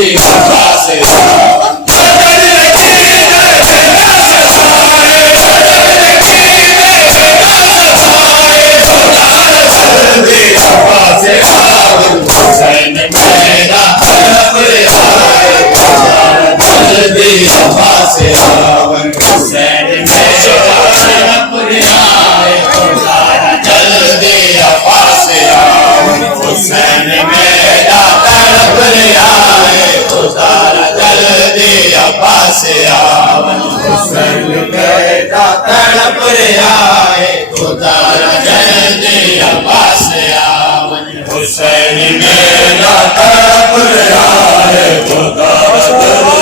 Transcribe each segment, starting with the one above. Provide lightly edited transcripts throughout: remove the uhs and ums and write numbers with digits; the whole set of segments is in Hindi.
जल्दी अब्बास आवन हुसैन मेरा तड़प आए जल्दी अब्बास आवन हुसैन मेरा तड़प आए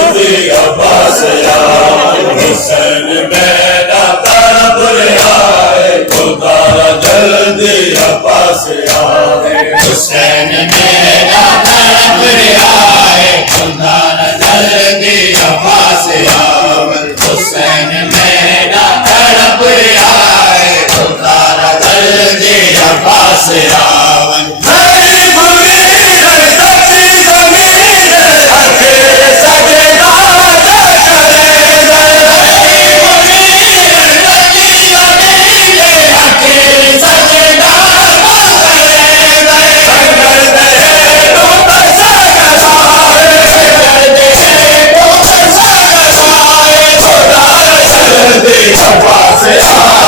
जल्दी अब्बास आवन हुसैन मेरा तड़प आए जल्दी अब्बास आवन हुसैन मेरा तड़प आए जल्दी अब्बास आवन हुसैन मेरा तड़प आए जल्दी अब्बास आवन हुसैन मेरा तड़प आए जल्दी अब्बास आवन हुसैन मेरा तड़प आए जल्दी अब्बास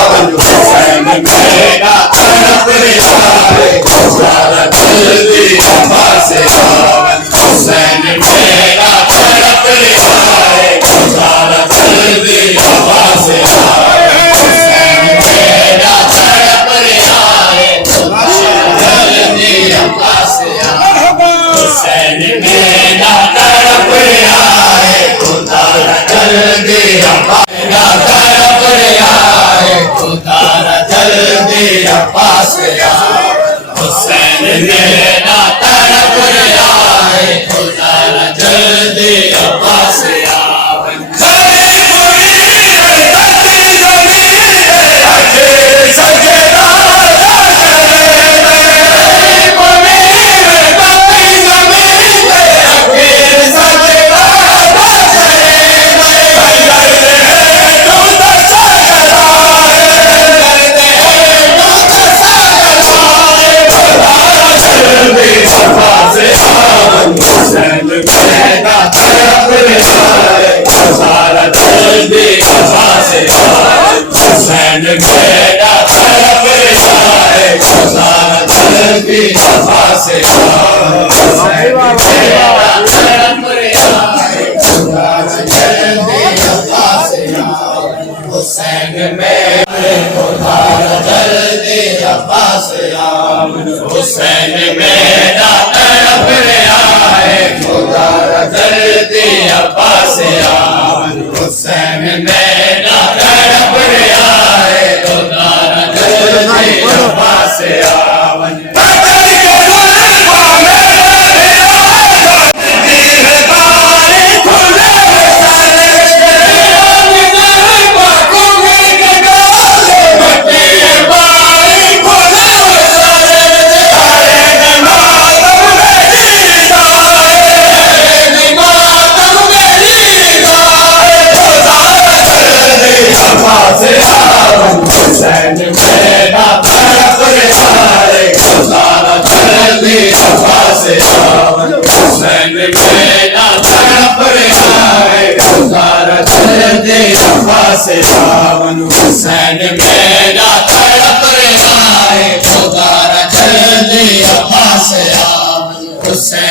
आवन हुसैन मेरा तड़प आए जल्दी अब्बास आवन हुसैन मेरा तड़प आए जल्दी अब्बास आवन हुसैन मेरा तड़प आए जल्दी अब्बास आवन हुसैन मेरा जल्दी अब्बास आवन हुसैन मेरा तड़प आए जल्दी अब्बास आवन हुसैन मेरा तड़प आए जल्दी अब्बास आवन हुसैन मेरा तड़प आए जल्दी अब्बास आवन हुसैन मेरा तड़प आए जल्दी अब्बास आवन हुसैन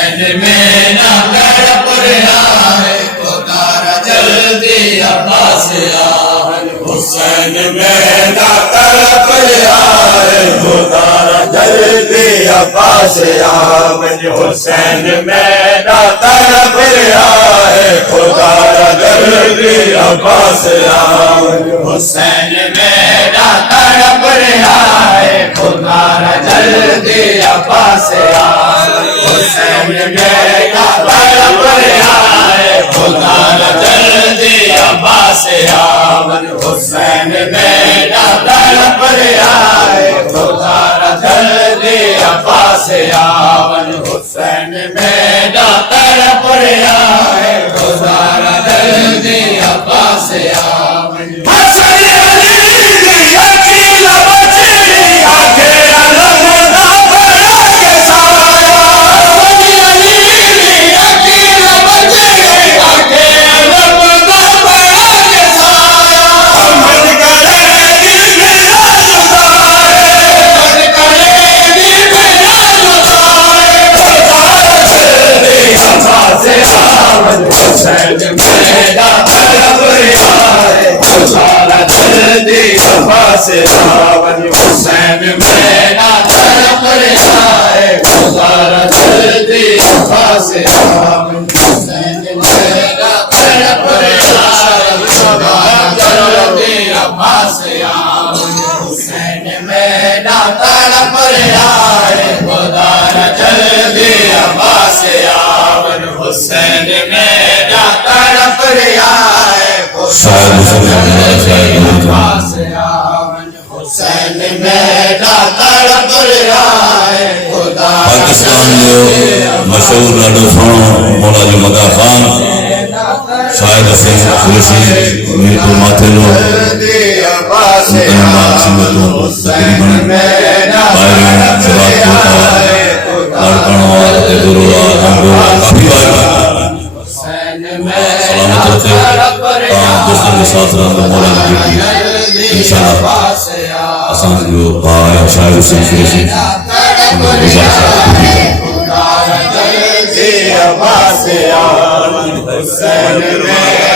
मेरा तड़प आए जल्दी अब्बास आवन हुसैन मेरा तड़प आए जल्दी अब्बास आवन हुसैन मेरा तड़प आए जल्दी अब्बास आवन हुसैन मेरा तड़प आए जल्दी अब्बास आवन हुसैन मेरा तड़प आए जल्दी अब्बास आवन हुसैन मेरा तड़प आए जल्दी अब्बास आवन हुसैन मेरा तड़प आए जल्दी अब्बास आवन हुसैन मेरा तड़प आए से आवन हसन अली दी अकील बचड़ी आखे अलमदा बड़ा के साया हसन अली दी अकील बचड़ी आखे अलमदा बड़ा के साया मन करेगी मेरा जुदाए मन करेगी मेरा जुदाए से आवन हुसैन मेरा तड़प आए खुदा जल्दी वफा से आवन हुसैन मेरा तड़प आए खुदा जल्दी वफा से आवन हुसैन मेरा तड़प आए खुदा जल्दी वफा से आवन हुसैन मेरा तड़प आए खुदा जल्दी वफा से आवन हुसैन मेरा तड़प आए शायद हुसैन मेरा तड़प आए खुदा पाकिस्तान जो मशहूर ॾाढो सुहिणो मौला जो मदा ख़ान शाहिद हसन कुरैशी मीरपुर माथेलो तकरीबन ॿाहिरियों शबाब लाड़काणा गुरुआ अंगोला काफ़ी बार सलामत रखे दोस्तों के साथ रहंदो मौला जी बेटी इंशाअल्लाह असां जो भाई शाहिद हसन कुरैशी खुदा जल्दी वफा से आवन हुसैन